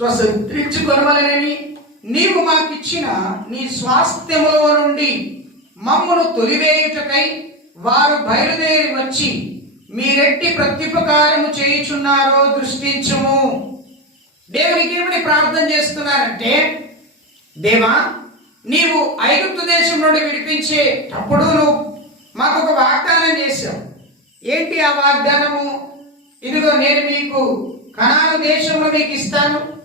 స్వసంత్రించుకొనవలనని నీవు మాకిచ్చిన నీ స్వాస్థ్యములో నుండి మమ్మను తొలివేయుటకై వారు బయలుదేరి వచ్చి మీరెట్టి ప్రత్యుపకారము చేయుచున్నారో దృష్టించుము. దేవునికి ఏమని ప్రార్థన చేస్తున్నారంటే దేవా నీవు ఐగుప్తు దేశం నుండి విడిపించేటప్పుడు నువ్వు మాకు ఒక వాగ్దానం చేశావు. ఏంటి ఆ వాగ్దానము? ఇదిగో నేను మీకు కణాను దేశంలో మీకు ఇస్తాను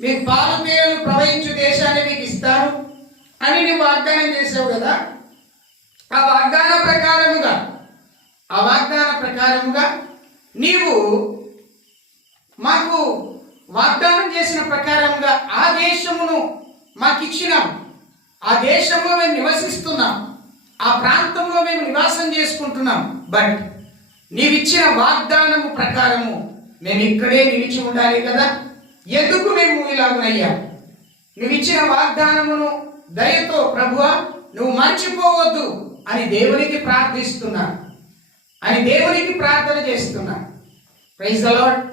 మీకు పాలు ప్రవహించు దేశాన్ని మీకు ఇస్తాను అని నువ్వు వాగ్దానం చేసావు కదా. ఆ వాగ్దాన ప్రకారముగా ఆ వాగ్దాన ప్రకారముగా నీవు మాకు వాగ్దానం చేసిన ప్రకారంగా ఆ దేశమును మాకు ఇచ్చినాం ఆ దేశంలో మేము నివసిస్తున్నాం. ఆ ప్రాంతంలో మేము నివాసం చేసుకుంటున్నాం. బట్ నీవిచ్చిన వాగ్దానము ప్రకారము మేము ఇక్కడే నిలిచి ఉండాలి కదా. ఎందుకు మేము ఇలాగునయ్యా. నువ్విచ్చిన వాగ్దానమును దయతో ప్రభువా నువ్వు మర్చిపోవద్దు అని దేవునికి ప్రార్థిస్తున్నా. అని దేవునికి ప్రార్థన చేస్తున్నా. ప్రైజ్ ద లార్డ్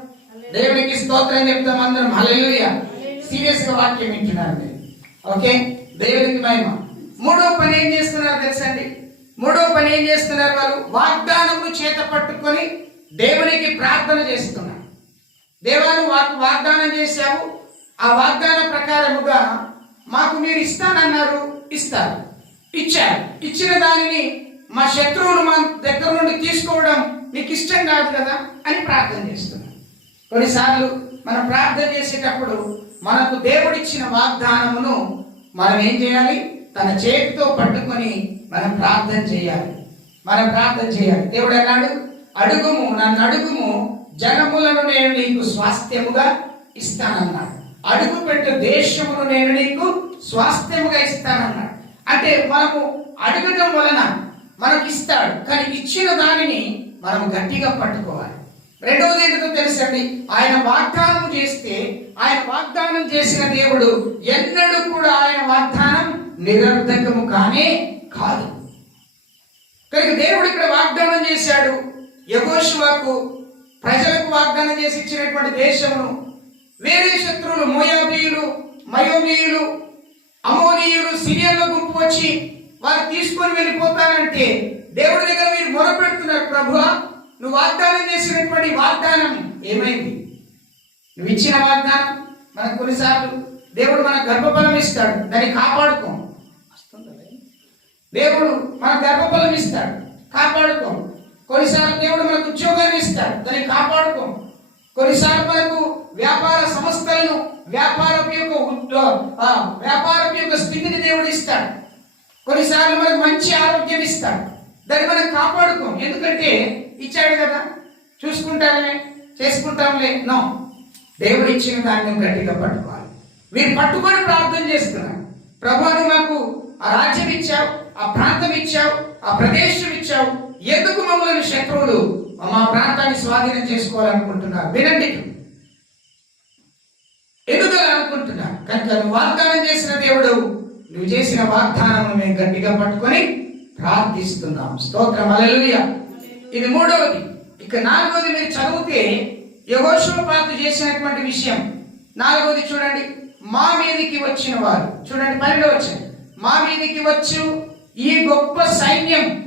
దేవునికి స్తోత్రం చెప్తాం అందరం. హల్లెలూయా సీరియస్గా వాక్యం వింటున్నారు ఓకే దేవునికి మహిమ. మూడో పని ఏం చేస్తున్నారు తెలుసండి? మూడో పని ఏం చేస్తున్నారు వారు? వాగ్దానము చేత పట్టుకొని దేవునికి ప్రార్థన చేస్తున్నారు. దేవాను మాకు వాగ్దానం చేశావు. ఆ వాగ్దాన ప్రకారముగా మాకు మీరు ఇస్తానన్నారు ఇస్తారు. ఇచ్చారు. ఇచ్చిన దానిని మా శత్రువులు మా దగ్గర నుండి తీసుకోవడం మీకు ఇష్టం కాదు కదా అని ప్రార్థన చేస్తున్నాం కొన్నిసార్లు మనం ప్రార్థన చేసేటప్పుడు మనకు దేవుడిచ్చిన వాగ్దానమును మనం ఏం చేయాలి? తన చేతితో పట్టుకొని మనం ప్రార్థన చేయాలి. మనం ప్రార్థన చేయాలి. దేవుడు అన్నాడు అడుగుము నన్ను అడుగుము జనములను నేను నీకు స్వాస్థ్యముగా ఇస్తానన్నాడు. అడుగు పెట్టు దేశమును నేను నీకు స్వాస్థ్యముగా ఇస్తానన్నాడు. అంటే మనము అడగటం వలన మనకి ఇస్తాడు కానీ ఇచ్చిన దానిని మనం గట్టిగా పట్టుకోవాలి. రెండవది ఏంటో తెలుసండి? ఆయన వాగ్దానం చేస్తే ఆయన వాగ్దానం చేసిన దేవుడు ఎన్నడూ కూడా ఆయన వాగ్దానం నిరర్ధకము కానే కాదు. కనుక దేవుడు ఇక్కడ వాగ్దానం చేశాడు. యగోషువాకు ప్రజలకు వాగ్దానం చేసి ఇచ్చినటువంటి దేశమును వేరే శత్రువులు మోయాబీయులు మయోమీయులు అమోనీయులు సిరియన్ల గుంపు వచ్చి వారు తీసుకొని వెళ్ళిపోతానంటే దేవుడి దగ్గర మీరు మొరపెడుతున్నారు ప్రభువా. నువ్వు వాగ్దానం చేసినటువంటి వాగ్దానం ఏమైంది? నువ్వు ఇచ్చిన వాగ్దానం మనకు కొన్నిసార్లు దేవుడు మన గర్భఫలం ఇస్తాడు దాన్ని కాపాడుకో. దేవుడు మన గర్భఫలం ఇస్తాడు కాపాడుకో. కొన్నిసార్లు దేవుడు మనకు ఉద్యోగాన్ని ఇస్తాడు దాన్ని కాపాడుకో కొన్నిసార్లు మనకు వ్యాపార సంస్థలను వ్యాపారం యొక్క ఆ, వ్యాపారం యొక్క స్థితిని దేవుడు ఇస్తాడు. కొన్నిసార్లు మనకు మంచి ఆరోగ్యం ఇస్తాడు దాన్ని మనం కాపాడుకోం ఎందుకంటే ఇచ్చాడు కదా చూసుకుంటామే చేసుకుంటాంలే. నో దేవుడు ఇచ్చిన దాన్ని గట్టిగా పట్టుకోవాలి. మీరు పట్టుకొని ప్రార్థన చేస్తున్నారు. ప్రభువాను మాకు ఆ రాజ్యం ఇచ్చావు ఆ ప్రాంతం ఇచ్చావు ఆ ప్రదేశం ఇచ్చావు ఎందుకు మమ్మల్ని శత్రువులు మా ప్రాంతాన్ని స్వాధీనం చేసుకోవాలనుకుంటున్నారు? వినండి. ఎందుకు అలా అనుకుంటున్నా కనుక నువ్వు వాగ్దానం చేసిన దేవుడు నువ్వు చేసిన వాగ్దానం మేము గట్టిగా పట్టుకొని ప్రార్థిస్తున్నాం. స్తోత్రం. అలలుయ ఇది మూడవది. ఇక నాలుగవది మీరు చదివితే యహోషోపాతు చేసినటువంటి విషయం. నాలుగవది చూడండి. మా మీదికి వచ్చిన వారు. చూడండి పన్నెండవ వచ్చారు మా మీదికి వచ్చు ఈ గొప్ప సైన్యం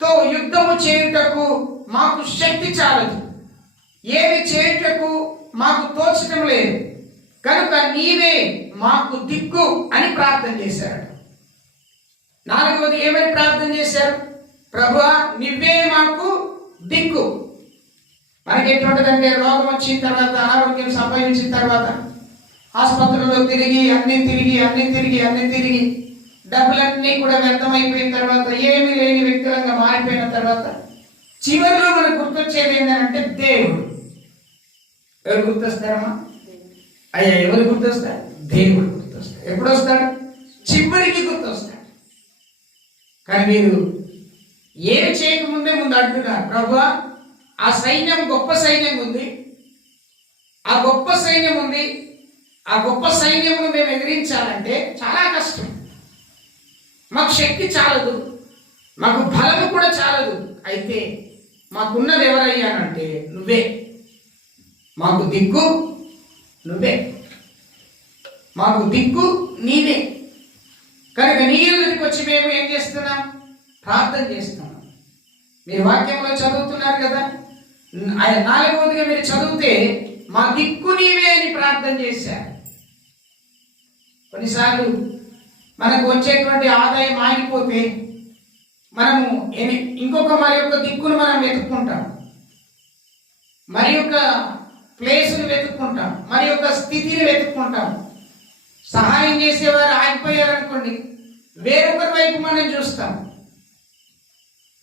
తో యుద్ధము చేయుటకు మాకు శక్తి చాలదు. ఏమి చేయుటకు మాకు తోచటం లేదు. కనుక నీవే మాకు దిక్కు అని ప్రార్థన చేశాడు. నాలుగవది ఏమని ప్రార్థన చేశారు ప్రభా నువ్వే మాకు దిక్కు. మనకి ఎటువంటిదంటే రోగం వచ్చిన తర్వాత అనారోగ్యం సంపాదించిన తర్వాత ఆసుపత్రుల్లో తిరిగి అన్ని తిరిగి అన్ని తిరిగి అన్ని తిరిగి డబ్బులన్నీ కూడా వ్యర్థమైపోయిన తర్వాత ఏమీ లేని వ్యక్తులంగా మారిపోయిన తర్వాత చివరిలో మనకు గుర్తొచ్చేది ఏంటంటే దేవుడు. ఎవరు గుర్తొస్తారమ్మా? అయ్యా ఎవరు గుర్తొస్తారు? దేవుడు గుర్తొస్తాడు ఎప్పుడు వస్తాడు చివరికి గుర్తొస్తాడు. కానీ మీరు ఏమి చేయకముందే ముందు అంటున్నారు ప్రభా ఆ సైన్యం గొప్ప సైన్యం ఉంది. ఆ గొప్ప సైన్యం ఉంది. ఆ గొప్ప సైన్యమును మేము ఎదిరించాలంటే చాలా కష్టం. మాకు శక్తి చాలదు మాకు బలం కూడా చాలదు. అయితే మాకున్నది ఎవరయ్యానంటే నువ్వే. మాకు దిక్కు నువ్వే. మాకు దిక్కు నీవే. కనుక నీ ఎదురికి వచ్చి మేము ఏం చేస్తున్నాం? ప్రార్థన చేస్తున్నాం. మీరు వాక్యంలో చదువుతున్నారు కదా? ఆయన నాలుగవదిగా మీరు చదివితే మా దిక్కు నీవే అని ప్రార్థన చేశారు. కొన్నిసార్లు మనకు వచ్చేటువంటి ఆదాయం ఆగిపోతే మనము ఇంకొక మరి యొక్క దిక్కును మనం వెతుక్కుంటాం. మరి యొక్క ప్లేస్ను వెతుక్కుంటాం. మరి యొక్క స్థితిని వెతుక్కుంటాం. సహాయం చేసేవారు ఆగిపోయారనుకోండి వేరొకరి వైపు మనం చూస్తాం.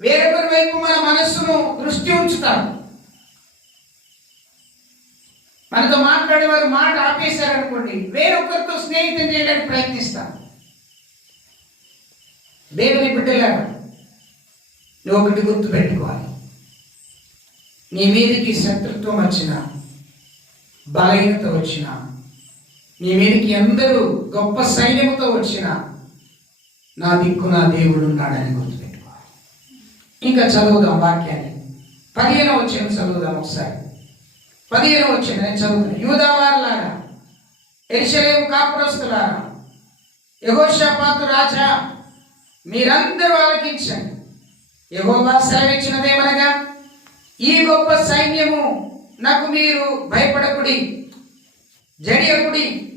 వేరొకరి వైపు మన మనస్సును దృష్టి ఉంచుతాం. మనతో మాట్లాడేవారు మాట ఆపేశారనుకోండి వేరొకరితో స్నేహితం చేయడానికి ప్రయత్నిస్తాం. దేవుని బిడ్డలారా నువ్వు ఒకటి గుర్తు పెట్టుకోవాలి నీ మీదకి శత్రుత్వం వచ్చిన బలహీనత వచ్చిన నీ మీదకి అందరూ గొప్ప సైన్యంతో వచ్చిన నా దిక్కు నా దేవుడు ఉన్నాడని గుర్తుపెట్టుకోవాలి. ఇంకా చదువుదాం వాక్యాన్ని. పదిహేను వచ్చిన చదువుదాం ఒకసారి. పదిహేను వచ్చిన నేను చదువుతాను. యూదావారులారా ఎరిశలేం కాపురస్తులారా యహోషపాతు రాజా మీరందరూ ఆలకించండి. యహోవా సెలవిచ్చినదేమనగా ఈ గొప్ప సైన్యము నాకు మీరు భయపడకుడి జడియకుడి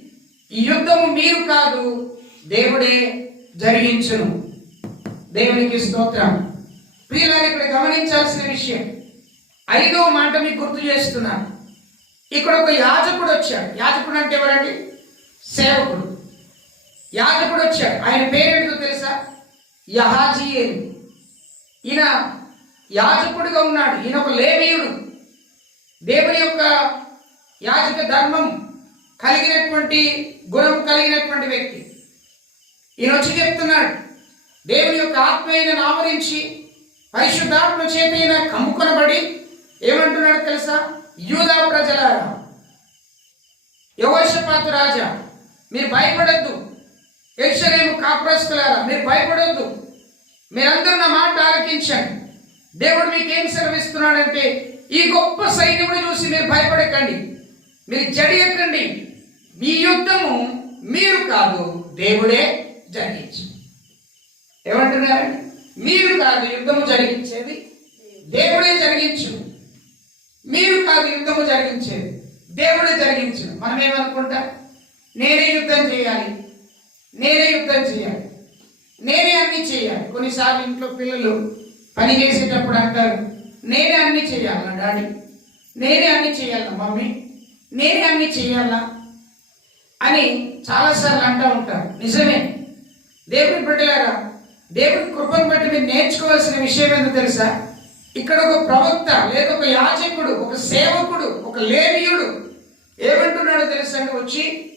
ఈ యుద్ధము మీరు కాదు దేవుడే జరిగించును. దేవునికి స్తోత్రం. ప్రియులారు ఇక్కడ గమనించాల్సిన విషయం ఐదో మాట మీకు గుర్తు చేస్తున్నాను ఇక్కడ ఒక యాజకుడు వచ్చాడు. యాజకుడు అంటే ఎవరండి? సేవకుడు. యాజకుడు వచ్చాడు. ఆయన పేరేంటో తెలుసా? యహాజీయేలు. ఈయన యాజకుడిగా ఉన్నాడు. ఈయన ఒక లేవీయుడు. దేవుని యొక్క యాజక ధర్మం కలిగినటువంటి గుణం కలిగినటువంటి వ్యక్తి. ఈయన వచ్చి చెప్తున్నాడు దేవుని యొక్క ఆత్మ ఆవరించి పరిశుద్ధాత్మ చేత కమ్ముకొనబడి ఏమంటున్నాడు తెలుసా? యూదా ప్రజలారా యవోషపాతు రాజా మీరు భయపడద్దు. యక్షరేము కాపురస్తులారా మీరు భయపడొద్దు. మీరందరూ నా మాట ఆలకించండి. దేవుడు మీకు ఏం సెలవిస్తున్నాడంటే ఈ గొప్ప సైన్యమును చూసి మీరు భయపడకండి. మీరు జడి ఎక్కండి మీ యుద్ధము మీరు కాదు దేవుడే జరిగించు. ఏమంటున్నారండి మీరు కాదు యుద్ధము జరిగించేది దేవుడే జరిగించు. మీరు కాదు యుద్ధము జరిగించేది దేవుడే జరిగించు. మనం ఏమనుకుంటాం నేనే యుద్ధం చేయాలి. నేనే యుద్ధం చేయాలి. నేనే అన్ని చేయాలి. కొన్నిసార్లు ఇంట్లో పిల్లలు పని చేసేటప్పుడు అంటారు నేనే అన్ని చేయాలా డాడీ? నేనే అన్ని చేయాలా మమ్మీ? నేనే అన్ని చేయాలా? అని చాలాసార్లు అంటూ ఉంటారు. నిజమే. దేవుని బిడ్డలారా దేవుని కృపను బట్టి మీరు నేర్చుకోవాల్సిన విషయం ఏంటో తెలుసా? ఇక్కడ ఒక ప్రవక్త లేదా ఒక యాచకుడు ఒక సేవకుడు ఒక లేనియుడు ఏమంటున్నాడో తెలుసా? వచ్చి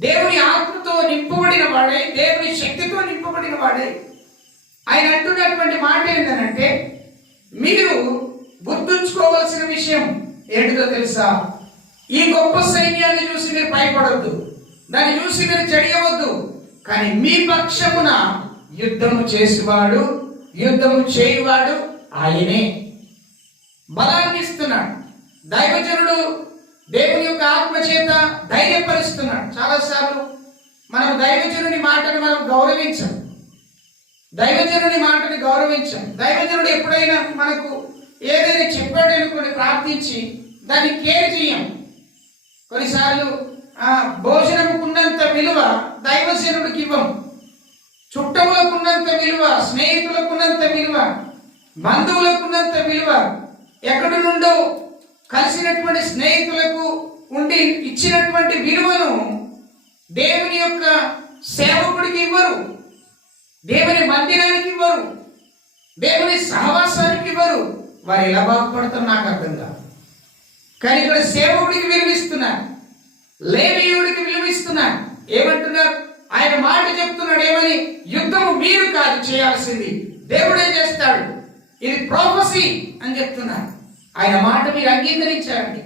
దేవుని ఆత్మతో నింపబడిన వాడే దేవుని శక్తితో నింపబడిన వాడే. ఆయన అంటున్నటువంటి మాట ఏంటంటే మీరు గుర్తుంచుకోవలసిన విషయం ఏంటిదో తెలుసా? ఈ గొప్ప సైన్యాన్ని చూసి మీరు భయపడొద్దు. దాన్ని చూసి మీరు చెడియవద్దు. కానీ మీ పక్షమున యుద్ధము చేసేవాడు యుద్ధము చేయువాడు ఆయనే. బలాన్ని ఇస్తున్నాడు దైవజనుడు దేవుని యొక్క ఆత్మ చేత ధైర్యపరుస్తున్నాడు. చాలాసార్లు మనం దైవజనుని మాటని మనం గౌరవించం. దైవజనుని మాటని గౌరవించం. దైవజనుడు ఎప్పుడైనా మనకు ఏదైనా చెప్పాడు అనుకుని ప్రార్థించి దాన్ని కేర్ చేయం. కొన్నిసార్లు భోజనముకున్నంత విలువ దైవజనుడికి ఇవ్వం. చుట్టములకున్నంత విలువ స్నేహితులకున్నంత విలువ బంధువులకున్నంత విలువ ఎక్కడి నుండో కలిసినటువంటి స్నేహితులకు ఉండి ఇచ్చినటువంటి విలువను దేవుని యొక్క సేవకుడికి ఇవ్వరు. దేవుని మందిరానికి ఇవ్వరు. దేవుని సహవాసానికి ఇవ్వరు. వారు ఎలా బాగుపడతారు నాకు అర్థం కాదు. కానీ ఇక్కడ సేవకుడికి విలువిస్తున్నారు. లేవీయుడికి విలువిస్తున్నారు. ఏమంటున్నారు? ఆయన మాట చెప్తున్నాడు ఏమని? యుద్ధము మీరు కాదు చేయాల్సింది. దేవుడే చేస్తాడు. ఇది ప్రోఫసీ అని చెప్తున్నారు. ఆయన మాట మీరు అంగీకరించారండి.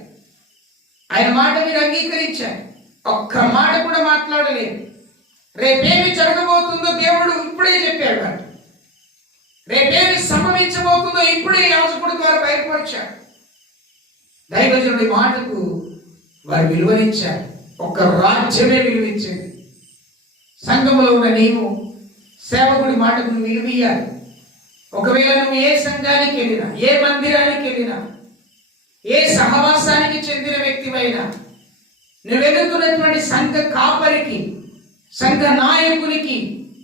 ఆయన మాట మీరు అంగీకరించారు. ఒక్క మాట కూడా మాట్లాడలేదు. రేపేమి జరగబోతుందో దేవుడు ఇప్పుడే చెప్పాడు వాడు రేపేమి సంభవించబోతుందో ఇప్పుడే యాజకుడు ద్వారా బయటపరిచాడు దైవజనుడి మాటకు వారు విలువనిచ్చారు. ఒక్క రాజ్యమే విలువించింది. సంఘములో ఉన్న నీవు సేవకుడి మాటకు నువ్వు విలువీయాలి ఒకవేళ నువ్వు ఏ సంఘానికి వెళ్ళినా ఏ మందిరానికి వెళ్ళినా ఏ సహవాసానికి చెందిన వ్యక్తివైనా నువ్వు సంఘ కాపరికి సంఘ నాయకునికి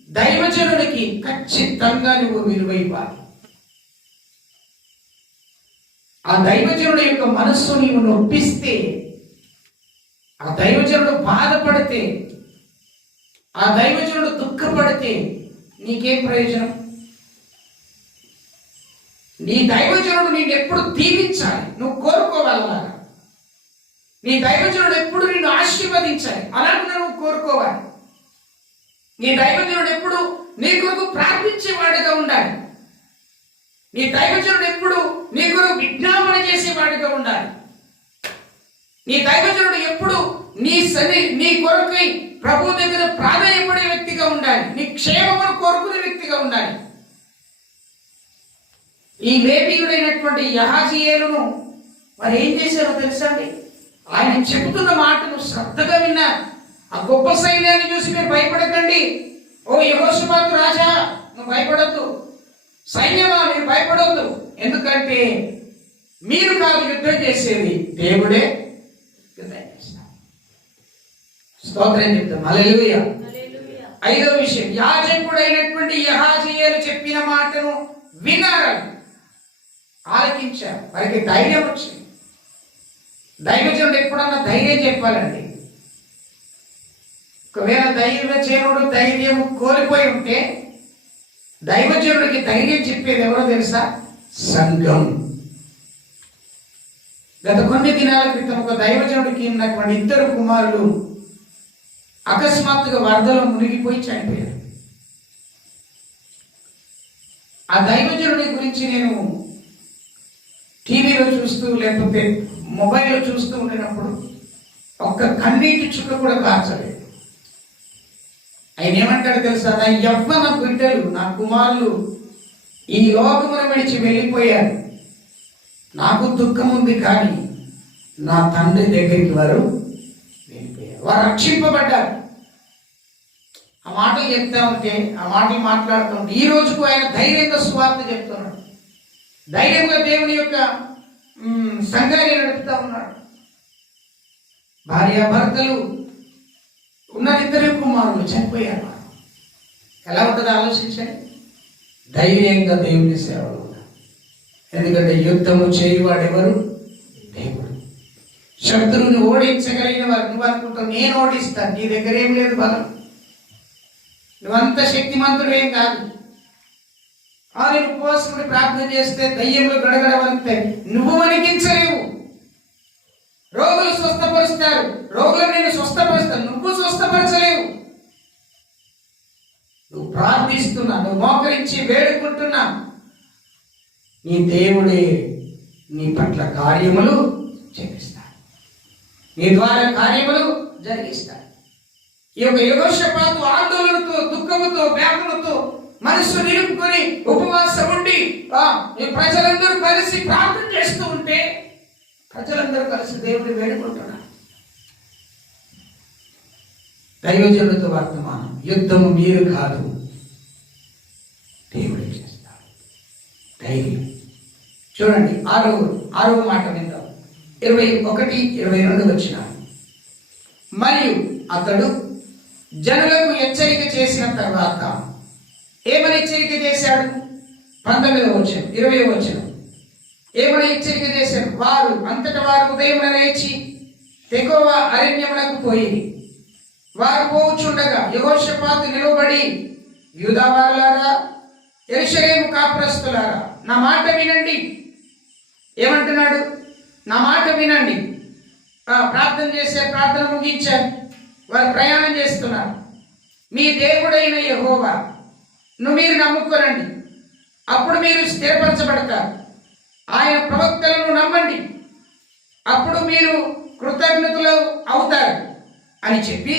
దైవజనుడికి ఖచ్చితంగా నువ్వు విలువ ఇవ్వాలి. ఆ దైవజనుడి యొక్క మనస్సు నీవు నొప్పిస్తే ఆ దైవజనుడు బాధపడితే ఆ దైవజనుడు దుఃఖపడితే నీకేం ప్రయోజనం? నీ దైవజనుడు నేను ఎప్పుడు దీవించాలి? నువ్వు కోరుకోవాలి నీ దైవజనుడు ఎప్పుడు నిన్ను ఆశీర్వదించాలి? అలాగే నువ్వు కోరుకోవాలి. నీ దైవజనుడు ఎప్పుడు నీ కొరకు ప్రార్థించేవాడిగా ఉండాలి. నీ దైవజనుడు ఎప్పుడు నీ కొరకు విజ్ఞాపన చేసేవాడిగా ఉండాలి. నీ దైవజనుడు ఎప్పుడు నీ సన్ని నీ కొరకై ప్రభు దగ్గర ప్రాధాన్యపడే వ్యక్తిగా ఉండాలి. నీ క్షేమమును కోరుకునే వ్యక్తిగా ఉండాలి. ఈ లేపీయుడైనటువంటి యహాజీయేలును మరి ఏం చేశారో తెలుసా అండి ఆయన చెబుతున్న మాటను శ్రద్ధగా విన్నారు. ఆ గొప్ప సైన్యాన్ని చూసి మీరు భయపడకండి. ఓ యహోషపాతు రాజా నువ్వు భయపడద్దు. సైన్యమా మీరు భయపడవద్దు ఎందుకంటే మీరు కాదు యుద్ధం చేసేది దేవుడే. యుద్ధం స్తోత్రం చెప్తాం. ఐదో విషయం. యాజకుడైనటువంటి యహాజీయలు చెప్పిన మాటను వినారు ఆలకించారు. వారికి ధైర్యం వచ్చింది. దైవజనుడు ఎప్పుడన్నా ధైర్యం చెప్పాలండి? ఒకవేళ దైవజనుడు ధైర్యం కోల్పోయి ఉంటే దైవజనుడికి ధైర్యం చెప్పేది ఎవరో తెలుసా? సంఘం. గత కొన్ని దినాల క్రితం ఒక దైవజనుడికి ఉన్నటువంటి ఇద్దరు కుమారులు అకస్మాత్తుగా వరదలో మునిగిపోయి చనిపోయారు. ఆ దైవజనుడి గురించి నేను టీవీలో చూస్తూ లేకపోతే మొబైల్లో చూస్తూ ఉండినప్పుడు ఒక్క కన్నీటి చుక్క కూడా కార్చలేదు. ఆయన ఏమంటాడు తెలుసా? నా యవ్వన బిడ్డలు నా కుమారులు ఈ లోకమును విడిచి వెళ్ళిపోయారు. నాకు దుఃఖం ఉంది కానీ నా తండ్రి దగ్గరికి వారు వెళ్ళిపోయారు. వారు రక్షింపబడ్డారు. ఆ మాటలు చెప్తా ఉంటే ఆ మాటలు మాట్లాడుతూ ఉంటే ఈ రోజుకు ఆయన ధైర్యంగా స్వార్థ చెప్తున్నాడు. ధైర్యంగా దేవుని యొక్క సంఘాన్ని నడుపుతా ఉన్నాడు భార్య భర్తలు ఉన్న ఇద్దరు కుమారులు చనిపోయారు. ఎలా ఉంటుందో ఆలోచించండి. ధైర్యంగా దేవుని సేవలు ఎందుకంటే యుద్ధము చేయవాడెవరు? దేవుడు. శత్రువుని ఓడించగలిగిన వారు నువ్వు అనుకుంటావు నేను ఓడిస్తాను నీ దగ్గర ఏం లేదు బలం. నువ్వంత శక్తిమంతుడు ఏం కాదు. ఆ నేను ప్రార్థన చేస్తే దయ్యములు గడగడ వణుకుతాయి నువ్వు వణికించలేవు. రోగులు స్వస్థపరుస్తారు. రోగులను నేను స్వస్థపరుస్తాను. నువ్వు స్వస్థపరచలేవు. నువ్వు ప్రార్థిస్తున్నా నువ్వు మోకరించి వేడుకుంటున్నా. నీ దేవుడే నీ పట్ల కార్యములు చేపిస్తాడు. నీ ద్వారా కార్యములు జరిగిస్తాడు. ఈ యొక్క యోగోషపాతు ఆందోళనతో దుఃఖముతో వ్యాకులతో మనసు నిలుపుకొని ఉపవాసం ఉండి ఈ ప్రజలందరూ కలిసి ప్రార్థన చేస్తూ ఉంటే ప్రజలందరూ కలిసి దేవుడిని వేడుకుంటున్నారు. దైవజనులతో వర్తమానం. యుద్ధము మీరు కాదు. దేవుడే చేస్తాడు? ధైర్యం. చూడండి ఆరో ఆరో మాట విందాం. ఇరవై ఒకటి ఇరవై రెండు వచ్చిన మరియు అతడు జనులకు హెచ్చరిక చేసిన తర్వాత ఏమని హెచ్చరిక చేశాడు? పంతొమ్మిదవ వచ్చిన ఇరవై వచ్చిన ఏమని హెచ్చరిక చేశాడు? వారు అంతటా వారు ఉదయం లేచి తెగోవ అరణ్యములకు పోయి వారు పోవుచుండగా యహోషపాతు నిలబడి యూదావారులారా ఎరుషరేము కాపురస్తులారా నా మాట వినండి. ఏమంటున్నాడు? నా మాట వినండి. ప్రార్థన చేసే ప్రార్థన ముగించారు. వారు ప్రయాణం చేస్తున్నారు. మీ దేవుడైన యహోవా ను మీరు నమ్ముకోరండి. అప్పుడు మీరు స్థిరపరచబడతారు. ఆయన ప్రవక్తలను నమ్మండి. అప్పుడు మీరు కృతజ్ఞతలు అవుతారు అని చెప్పి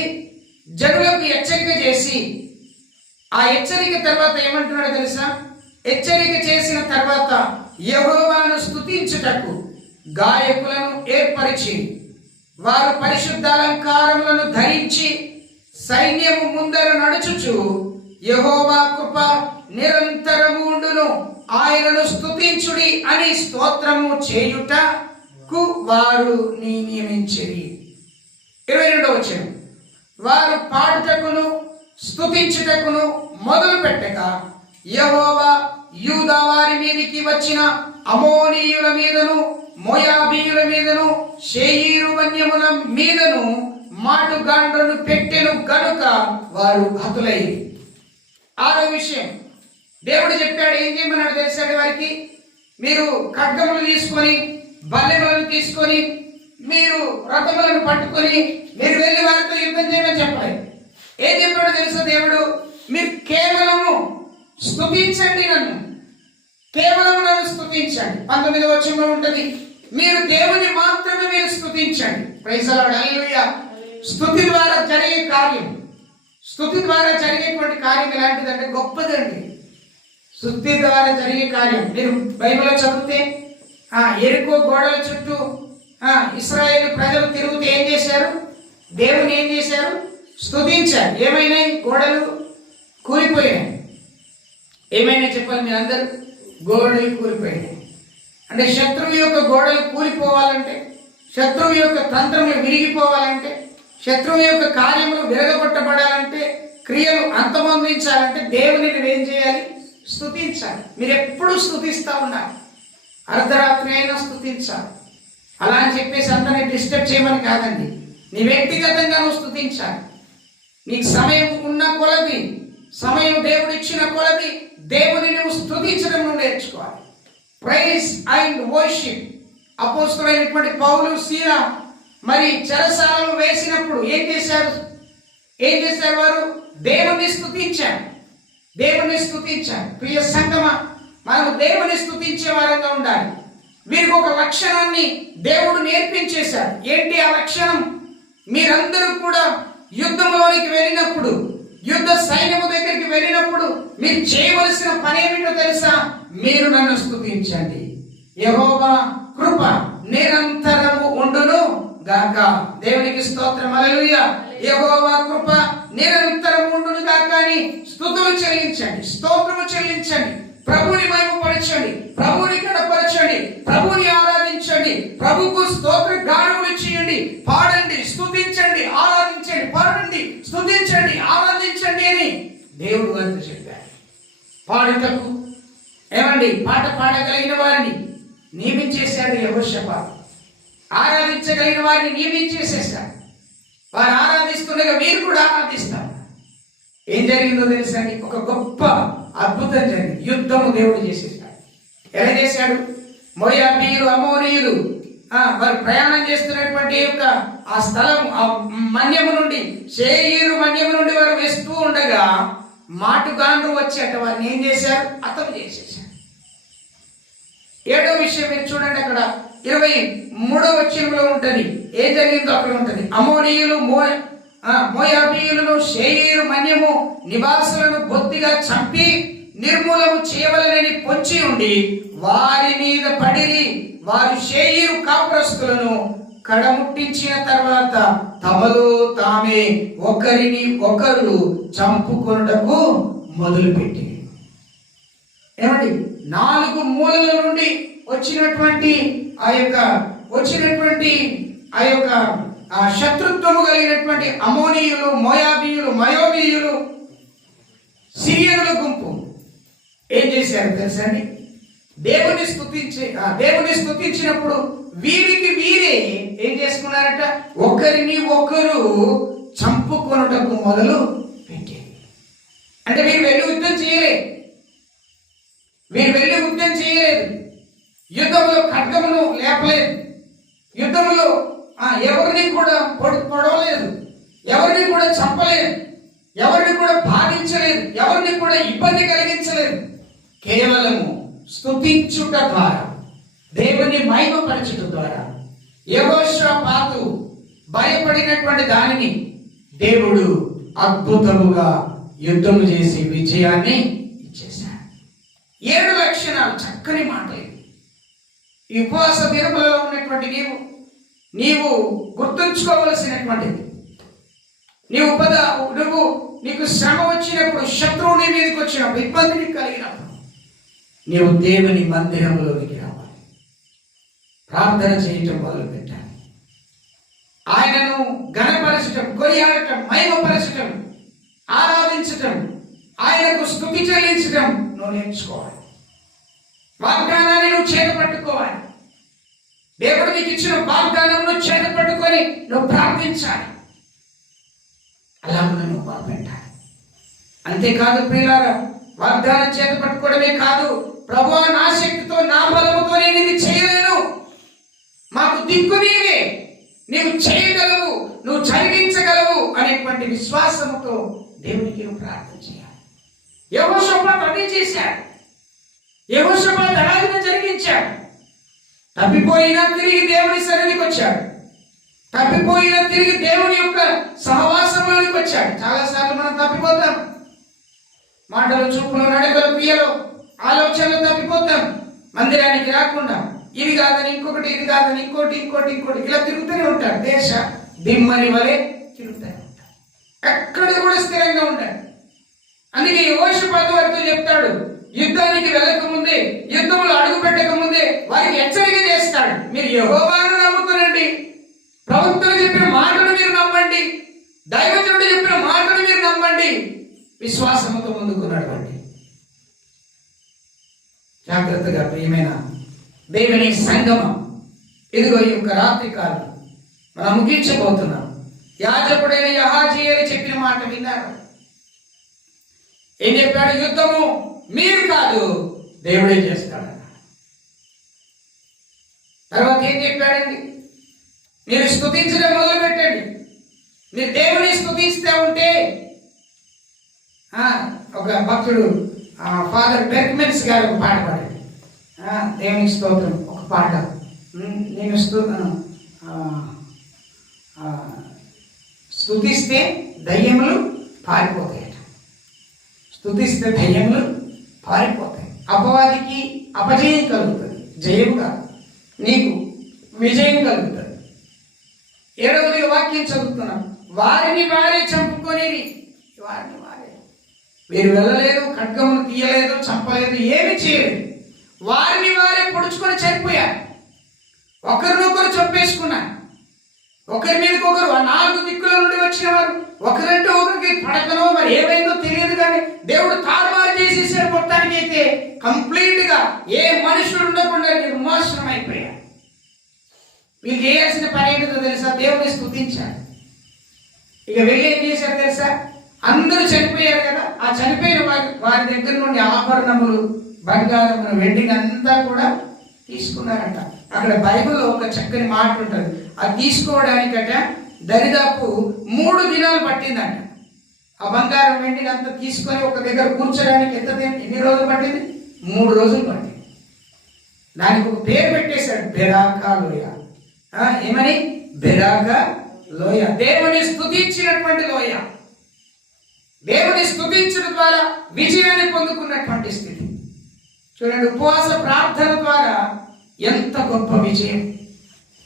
జనులకు హెచ్చరిక చేసి ఆ హెచ్చరిక తర్వాత ఏమంటున్నాడు తెలుసా? హెచ్చరిక చేసిన తర్వాత యహోవాను స్థుతించుటకు గాయకులను ఏర్పరిచి వారు పరిశుద్ధ అలంకారములను ధరించి సైన్యము ముందర నడుచుచు యహోవా కృప నిరంతరము ఉండును ఆయనను స్తుతించుడి అని స్తోత్రము చేయుటకు వారు నీ నియమించిరి. ఇరవై రెండవ వచ్చిన వారు పాడుటకును స్తుతించుటకును మొదలు పెట్టక యహోవా యూదా వారి మీదికి వచ్చిన అమోనీయుల మీదను మోయాబీయుల మీదను షేయీరు వన్యముల మీదను మాటుగాండ్రను పెట్టెను గనుక వారు హతులైరి. ఆరో విషయం. దేవుడు చెప్పాడు ఏం చేయమన్నాడు తెలిసాడు వారికి? మీరు ఖడ్గములు తీసుకొని బల్లెములను తీసుకొని మీరు రథములను పట్టుకొని మీరు వెళ్ళి వారితో యుద్ధం చేయమని చెప్పాలి ఏం చెప్పాడో తెలుసా దేవుడు? మీరు కేవలము స్తుతించండి నన్ను. కేవలం నన్ను స్థుతించండి పంతొమ్మిది వచ్చంలో ఉంటుంది మీరు దేవుని మాత్రమే మీరు స్థుతించండి ప్రైజలాడు హల్లెలూయా స్థుతి ద్వారా జరిగే కార్యం. స్తుతి ద్వారా జరిగేటువంటి కార్యం ఎలాంటిదంటే గొప్పదండి. శుద్ధి ద్వారా జరిగే కార్యం. మీరు బైబిల్లో చదివితే ఆ ఎరుకో గోడల చుట్టూ ఆ ఇస్రాయేల్ ప్రజలు తిరుగుతూ ఏం చేశారు? దేవుని ఏం చేశారు? స్థుతించారు ఏమైనాయి? గోడలు కూలిపోయాయి ఏమైనా చెప్పాలి మీరు అందరూ గోడలు కూలిపోయినాయి. అంటే శత్రువు యొక్క గోడలు కూలిపోవాలంటే శత్రువు యొక్క తంత్రములు విరిగిపోవాలంటే శత్రువు యొక్క కార్యములు విరగొట్టబడాలంటే క్రియలు అంతమొందించాలంటే దేవుని ఏం చేయాలి? స్థుతించాలి మీరు ఎప్పుడు స్థుతిస్తూ ఉన్నారు అర్ధరాత్రి అయినా స్థుతించాలి అలా అని చెప్పేసి అందరినీ డిస్టర్బ్ చేయమని కాదండి. నీ వ్యక్తిగతంగా నువ్వు స్థుతించాలి నీకు సమయం ఉన్న కొలది సమయం దేవుడు ఇచ్చిన కొలది దేవుని నువ్వు స్థుతించడం నువ్వు నేర్చుకోవాలి. ప్రైజ్ అండ్ వర్షిప్ అపోస్తులైనటువంటి పౌలు సీరా మరి చెరసాలలో వేసినప్పుడు ఏం చేశారు? ఏం చేశారు వారు? దేవుని స్థుతించారు. దేవుని స్థుతించారు. ప్రియ సంగమ మనం దేవుని స్థుతించే వారంగా ఉండాలి. వీరికి ఒక లక్షణాన్ని దేవుడు నేర్పించేశారు. ఏంటి ఆ లక్షణం? మీరందరూ కూడా యుద్ధంలోనికి వెళ్ళినప్పుడు యుద్ధ సైన్యము దగ్గరికి వెళ్ళినప్పుడు మీరు చేయవలసిన పని ఏమిటో తెలుసా? మీరు నన్ను స్థుతించండి. యహోవా కృప నిరంతరము ఉండును. గాక. దేవునికి స్తోత్రం. అలలుయ యహోవా కృప నిరంతరం ఉండును గాక అని స్తుతులు చెల్లించండి. స్తోత్రము చెల్లించండి. ప్రభుని మహిమపరచండి. ప్రభుని కనపరచండి ప్రభుని ఆరాధించండి. ప్రభుకు స్తోత్ర గానములు చేయండి పాడండి స్తుతించండి ఆరాధించండి పాడండి స్తుతించండి ఆరాధించండి అని దేవుడు అంత చెప్పాడు. పాడుటకు. ఏమండి? పాట పాడగలిగిన వారిని నియమించేశాడు యహోషపాడు ఆరాధించగలిగిన వారిని నియమించేసేసాడు వారు ఆరాధిస్తుండగా మీరు కూడా ఆరాధిస్తారు. ఏం జరిగిందో తెలుసా ఒక గొప్ప అద్భుతం జరిగింది. యుద్ధము దేవుడు చేసేసాడు ఎలా చేశాడు? మోయాబీయులు అమోనీయులు ఆ, వారు ప్రయాణం చేస్తున్నటువంటి యొక్క ఆ స్థలం ఆ మన్యము నుండి షేయీరు మన్యము నుండి వారు వేస్తూ ఉండగా మాటుగాండ్రు వచ్చేట వారిని ఏం చేశారు? అతను చేసేసారు ఏడో విషయం మీరు చూడండి అక్కడ. ఇరవై మూడో వచ్చంలో ఉంటుంది. ఏ జరిగిందో అక్కడ ఉంటుంది. అమోనీయులు మో మోయాబీయులను షేయీరు మన్యము నివాసులను బొత్తిగా చంపి నిర్మూలము చేయవలనని పొంచి ఉండి వారి మీద పడిరి. వారు షేయీరు కాపురస్తులను కడముట్టించిన తర్వాత తమలో తామే ఒకరిని ఒకరు చంపుకొనుటకు మొదలుపెట్టి ఏమండి? నాలుగు మూలల నుండి వచ్చినటువంటి ఆ యొక్క వచ్చినటువంటి ఆ యొక్క ఆ శత్రుత్వము కలిగినటువంటి అమోనీయులు మోయాబీయులు మయోబీయులు సిరియనుల గుంపు. ఏం చేశారు తెలుసండి దేవుని స్థుతించి ఆ దేవుని స్థుతించినప్పుడు వీరికి వీరే ఏం చేసుకున్నారట? ఒకరిని ఒకరు చంపుకొనటకు మొదలు పెట్టారు. అంటే వీరు వెళ్ళి యుద్ధం చేయలేదు వీరు వెళ్ళి యుద్ధం చేయలేదు. యుద్ధంలో ఖడ్గమును లేపలేదు. యుద్ధంలో ఆ, ఎవరిని కూడా పొడవలేదు. ఎవరిని కూడా చంపలేదు. ఎవరిని కూడా బాధించలేదు. ఎవరిని కూడా ఇబ్బంది కలిగించలేదు. కేవలము స్థుతించుట ద్వారా దేవుని మహిమపరచుట ద్వారా యహోషాపాతు భయపడినటువంటి దానిని దేవుడు అద్భుతముగా యుద్ధము చేసి విజయాన్ని ఇచ్చేశాడు. ఏడు లక్షణాలు చక్కని మాటలు. ఈ ఉపవాస దినములలో ఉన్నటువంటి నీవు నీవు గుర్తుంచుకోవలసినటువంటిది. నీవు ఉపద నువ్వు నీకు శ్రమ వచ్చినప్పుడు శత్రువు నీ మీదకి వచ్చినప్పుడు ఇబ్బందిని కలిగినప్పుడు నీవు దేవుని మందిరంలోనికి రావాలి. ప్రార్థన చేయటం మొదలు పెట్టాలి ఆయనను ఘనపరచటం కొనియాడటం మహిమపరచటం ఆరాధించటం ఆయనకు స్థుతి చెల్లించటం నువ్వు నేర్చుకోవాలి. వాగ్దానాన్ని నువ్వు చేతపట్టుకోవాలి. దేవుడు నీకు ఇచ్చిన వాగ్దానంలో చేతపట్టుకొని నువ్వు ప్రార్థించాలి. అలా నువ్వు బాగుపెట్టాలి అంతేకాదు ప్రియులారా వాగ్దానం చేత పట్టుకోవడమే కాదు ప్రభు నా శక్తితో నా బలముతో నేను ఇది చేయలేను. మాకు దిక్కు నీవే. నీవు చేయగలవు నువ్వు జరిగించగలవు అనేటువంటి విశ్వాసముతో దేవునికి నువ్వు ప్రార్థన చేయాలి. యహోషపాత్ అదే చేశాడు. యహోషపాత్ అలాగే జరిగించాడు? తప్పిపోయినా తిరిగి దేవుని సన్నిధికి వచ్చాడు. తప్పిపోయినా తిరిగి దేవుని యొక్క సహవాసంలోనికి వచ్చాడు. చాలాసార్లు మనం తప్పిపోతాం. మాటలు చూపులు నడకలు పియలు ఆలోచనలు తప్పిపోతాం. మందిరానికి రాకుండా ఇది కాదని ఇంకొకటి ఇది కాదని ఇంకోటి ఇంకోటి ఇంకోటి ఇలా తిరుగుతూనే ఉంటాడు దేశ దిమ్మని వలె తిరుగుతూనే ఉంటాడు ఎక్కడ కూడా స్థిరంగా ఉంటాడు అందుకే యోషపాత వారితో చెప్తాడు యుద్ధానికి వెళ్ళక ముందే యుద్ధంలో అడుగు పెట్టక ముందే వారికి హెచ్చరిక చేస్తాడు. మీరు యహోవాను నమ్ముకునండి. ప్రవక్తలు చెప్పిన మాటను మీరు నమ్మండి. దైవజనుడు చెప్పిన మాటను మీరు నమ్మండి. విశ్వాసముతో ముందుకు నడవండి. జాగ్రత్తగా ప్రియమైన దేవుని సంగమం. ఇదిగో ఈ యొక్క రాత్రి కాలం. మనం ముగించబోతున్నాం. యాజకుడైన యహాజీ అని చెప్పిన మాట విన్నారు. ఏం చెప్పాడు? యుద్ధము మీరు కాదు దేవుడే చేస్తాడు తర్వాత ఏం చెప్పాడండి? మీరు స్థుతించడం మొదలు పెట్టండి మీరు దేవుని స్తుతిస్తూ ఉంటే ఒక భక్తుడు ఫాదర్ బెర్క్మెన్స్ గారు ఒక పాట పాడాడు. దేవుని దేవునికి స్తోత్రం ఒక పాట. నేను స్తు స్తుతిస్తే దయ్యములు పారిపోతాయట. స్తుతిస్తే దయ్యములు పారిపోతాయి. అపవాదికి అపజయం కలుగుతుంది. జయం కాదు. నీకు విజయం కలుగుతుంది. ఏడవది వాక్యం చదువుతున్నాం. వారిని వారే చంపుకొనేది వారిని వారే. మీరు వెళ్ళలేదు ఖడ్గమును తీయలేదు చంపలేదు ఏమి చేయలేదు. వారిని వారే పొడుచుకొని చనిపోయారు. ఒకరినొకరు చంపేసుకున్నారు. ఒకరి మీదకి ఒకరు నాలుగు దిక్కుల నుండి వచ్చిన వారు ఒకరంటే ఒకరికి పడకనో మరి ఏమైందో తెలియదు కానీ దేవుడు తారుమారు చేసేసాడు మొత్తానికి అయితే కంప్లీట్గా ఏ మనుషుడు ఉండకుండా నిర్మోషణం అయిపోయారు వీళ్ళు చేయాల్సిన పని ఏంటో తెలుసా? దేవుని స్తుతించారు ఇక వెళ్ళి ఏం చేశారు తెలుసా? అందరూ చనిపోయారు కదా. ఆ చనిపోయిన వారి వారి దగ్గర నుండి ఆభరణములు బంగారములు వెండిని అంతా కూడా తీసుకున్నారంట. అక్కడ బైబిల్లో ఒక చక్కని మాట ఉంటుంది. అది తీసుకోవడానికట దరిదాపు మూడు దినాలు పట్టిందంట. ఆ బంగారం వెండిని అంతా తీసుకొని ఒక దగ్గర కూర్చోడానికి ఎంత ఎన్ని రోజులు పట్టింది? మూడు రోజులు పట్టింది. దానికి ఒక పేరు పెట్టేశాడు బెరాకా లోయ. ఏమని? బెరాకా లోయ. దేవుని స్థుతించినటువంటి లోయ. దేవుని స్థుతించడం ద్వారా విజయాన్ని పొందుకున్నటువంటి స్థితి. చూడండి ఉపవాస ప్రార్థన ద్వారా ఎంత గొప్ప విజయం.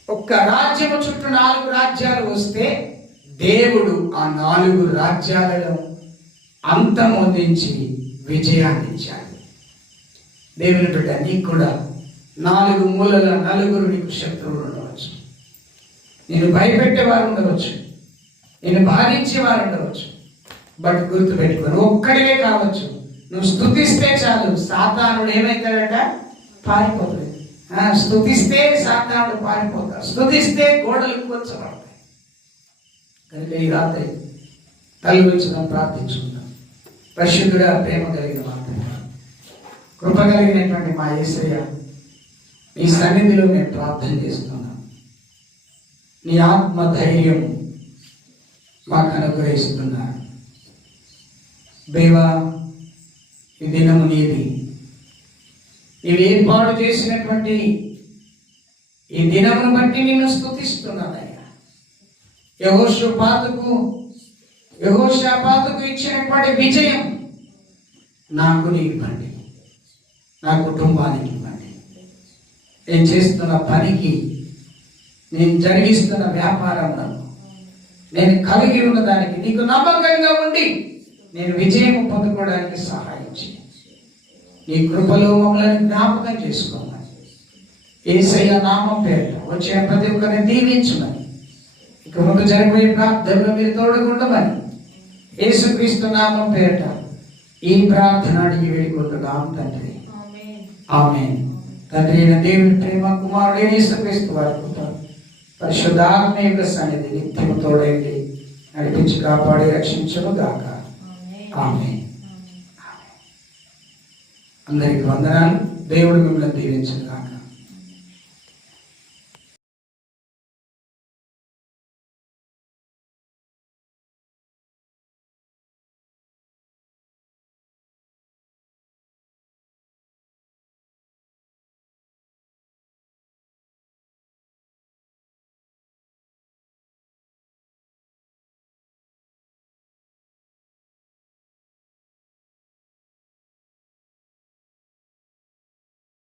ఒక్క రాజ్యము చుట్టూ నాలుగు రాజ్యాలు వస్తే దేవుడు ఆ నాలుగు రాజ్యాలలో అంతమొందించి విజయాన్ని ఇచ్చాడు. దేవుని బిడ్డ నీకు కూడా నాలుగు మూలల నలుగురు నీకు శత్రువులు ఉండవచ్చు. నేను భయపెట్టేవారు ఉండవచ్చు. నేను బాధించేవారు ఉండవచ్చు. బట్ గుర్తు పెట్టుకొని ఒక్కడివే కావచ్చు. నువ్వు స్తుతిస్తే చాలు. సాతానుడు ఏమవుతాడట పారిపోతాడు. స్థుతిస్తే స్తుతిస్తే సాతానుడు పారిపోతాడు స్తుతిస్తే గోడలు కూర్చబడతాయి కనుక ఈ రాత్రి తల్లి ప్రార్థించుకుందాం పరిశుద్ధుడా ప్రేమ కలిగిన మాత్రమే కృప కలిగినటువంటి మా ఈశ్వర్య నీ సన్నిధిలో మేము ప్రార్థన చేస్తున్నాం. నీ ఆత్మ ధైర్యం మాకు అనుగ్రహిస్తున్నా దేవా ఈ దినము నీది. నీవు ఏర్పాటు చేసినటువంటి ఈ దినమును బట్టి నిన్ను స్తుతిస్తున్నానయ్యా. యహోషపాతకు యహోషాపాతకు ఇచ్చినటువంటి విజయం నాకు ఇవ్వండి నా కుటుంబానికి ఇవ్వండి. నేను చేస్తున్న పనికి నేను జరిగిస్తున్న వ్యాపారంలో నేను కలిగి ఉన్న దానికి నీకు నమ్మకంగా ఉండి నేను విజయం పొందుకోవడానికి సహాయం చేయండి. నీ కృపలో మమ్మల్ని జ్ఞాపకం చేసుకోమని. ఏసయ్య నామం పేరిట వచ్చిన ప్రతి ఒక్కరిని దీవించమని. ఇక ముందు జరిగిపోయే ప్రార్థనలో మీరు తోడుకుండమని యేసుక్రీస్తు నామం పేరిట ఈ ప్రార్థన అడిగి వేడుకుంటున్నాం తండ్రి. ఆమె తండ్రి అయిన దేవుని ప్రేమ కుమారుడు యేసుక్రీస్తు వారి కృప పరిశుద్ధాత్మ యొక్క సన్నిధి నిత్యము తోడైంది నడిపించి కాపాడి రక్షించను గాక. ఆమె అందరికి వందనాలు దేవుడు మిమ్మల్ని దీవించను గాక